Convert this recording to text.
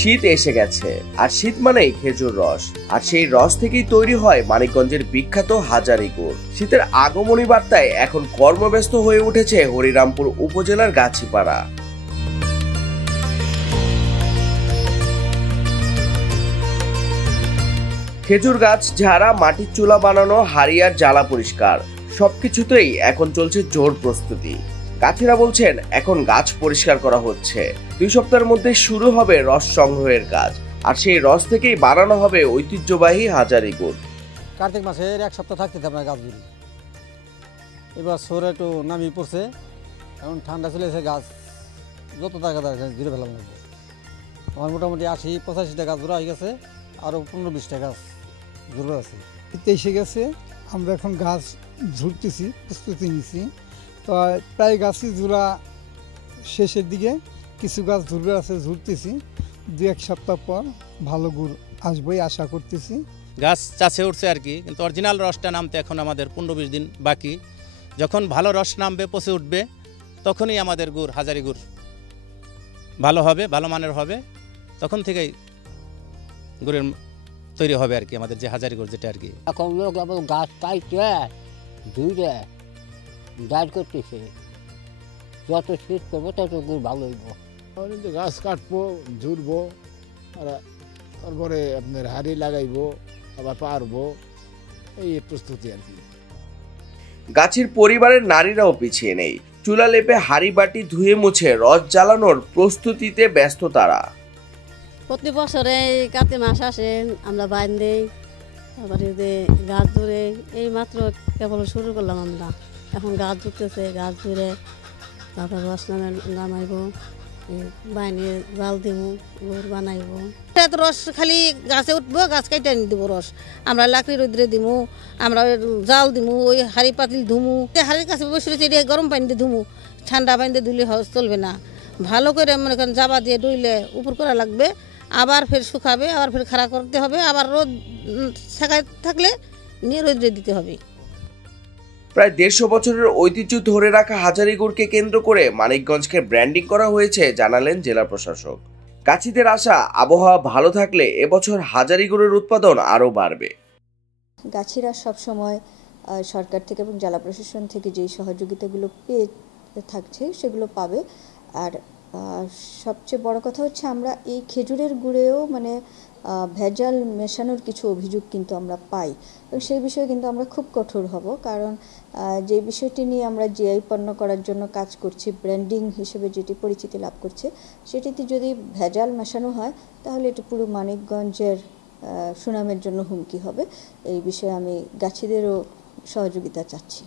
শীত এসে গেছে, আর শীত মানেই খেজুর রস, আর সেই রস থেকেই তৈরি হয় মানিকগঞ্জের বিখ্যাত হাজারী গুড়। শীতের আগমনী বার্তায় এখন কর্মব্যস্ত হয়ে উঠেছে হরিরামপুর উপজেলার গাছিপাড়া। খেজুর গাছ ঝাড়া, মাটির চুলা বানানো, হাড়িয়ার জ্বালা পরিষ্কার, সবকিছুতেই এখন চলছে জোর প্রস্তুতি। গাছিরা বলছেন এখন গাছ পরিষ্কার করা হচ্ছে, 2 সপ্তাহের মধ্যে শুরু হবে রস সংগ্রহের কাজ, আর সেই রস থেকেই বানানো হবে ঐতিহ্যবাহী হাজারী গুড়। কার্তিক মাসের 1 সপ্তাহ থাকতে আপনার গাছগুলি এবার সরে একটু নামিয়ে পড়ছে, এখন ঠান্ডা চলেছে, গাছ যত টাকা ধীরে ফেলা লাগবে। আমার মোটামুটি 80-85টা গাছ জোড়া হয়ে গেছে, আরও 15-20টা গাছ জোড়া আছে। শীত এসে গেছে, আমরা এখন গাছ ঝুড়তেছি, প্রস্তুতি নিছি। তো প্রায় গাছই জোড়া শেষের দিকে, কিছু গাছ ঝুড়বে আছে, ঝুড়তেছি। 2-1 সপ্তাহ পর ভালো গুড় আসবেই আশা করতেছি। গাছ চাষে উঠছে আর কি, কিন্তু অরিজিনাল রসটা নামতে এখন আমাদের 15-20 দিন বাকি। যখন ভালো রস নামবে, পচে উঠবে, তখনই আমাদের গুড়, হাজারী গুড় ভালো হবে, ভালো মানের হবে। তখন থেকেই গুড়ের তৈরি হবে আর কি, আমাদের যে হাজারী গুড় যেটা আর কি। এখন লোক গাছ কাটছে, ধুইরে দাঁড় করতেছে, যত শীত করবো তত গুড় ভালো হইব। গাছ কাটবো, ঝুড়বো, আর তারপরে আপনার হাড়ি লাগাইবো, আবার পারবো, এই প্রস্তুতি আর কি। গাছির পরিবারের নারীরাও পিছিয়ে নেই, চুলা লেপে হাড়ি বাটি ধুয়ে মুছে রস জ্বালানোর প্রস্তুতিতে ব্যস্ত তারা। প্রতি বছরে কার্তিক মাস আসে, আমরা বাইন দেই, তারপরে গাছ ধরে এই মাত্র কেবল শুরু করলাম আমরা। এখন গাছ ধুতেছে, গাছ ধরে তারপর রস নামাইব, বাইনে জাল দিব, গুড় বানাইব। রস খালি গাছে উঠবো, গাছ কাইটা আনি দিব রস, আমরা লাকড়ি রোদ্রে দিমু, আমরা জাল দিমু, ওই হাড়ি পাতিল ধুমু, হাড়ির কাছে বসে রয়েছে, গরম পানি দিয়ে ধুমু, ঠান্ডা পানি দিয়ে ধুলে চলবে না। ভালো করে মনে করেন জাবা দিয়ে ডইলে উপর করা লাগবে, আবার ফের শুকাবে, আবার ফের খাড়া করতে হবে, আবার রোদ শেখায় থাকলে নিয়ে রোদ্রে দিতে হবে। প্রায় 150 বছরের ঐতিহ্য ধরে রাখা হাজারী গুড়কে কেন্দ্র করে মানিকগঞ্জকে ব্র্যান্ডিং করা হয়েছে, জানালেন জেলা প্রশাসক। গাছিদের আশা, আবহাওয়া ভালো থাকলে এবছর হাজারী গুড়ের উৎপাদন আরও বাড়বে। গাছিরা সবসময় সরকার থেকে এবং জেলা প্রশাসন থেকে যেই সহযোগিতাগুলো পেয়ে থাকছে সেগুলো পাবে। আর সবচেয়ে বড় কথা হচ্ছে, আমরা এই খেজুরের গুড়েও মানে ভেজাল মেশানোর কিছু অভিযোগ কিন্তু আমরা পাই, এবং সেই বিষয়ে কিন্তু আমরা খুব কঠোর হব। কারণ যে বিষয়টি নিয়ে আমরা জিআই পণ্য করার জন্য কাজ করছি, ব্র্যান্ডিং হিসেবে যেটি পরিচিতি লাভ করছে, সেটিতে যদি ভেজাল মেশানো হয় তাহলে এটি পুরো মানিকগঞ্জের সুনামের জন্য হুমকি হবে। এই বিষয়ে আমি গাছিদেরও সহযোগিতা চাচ্ছি।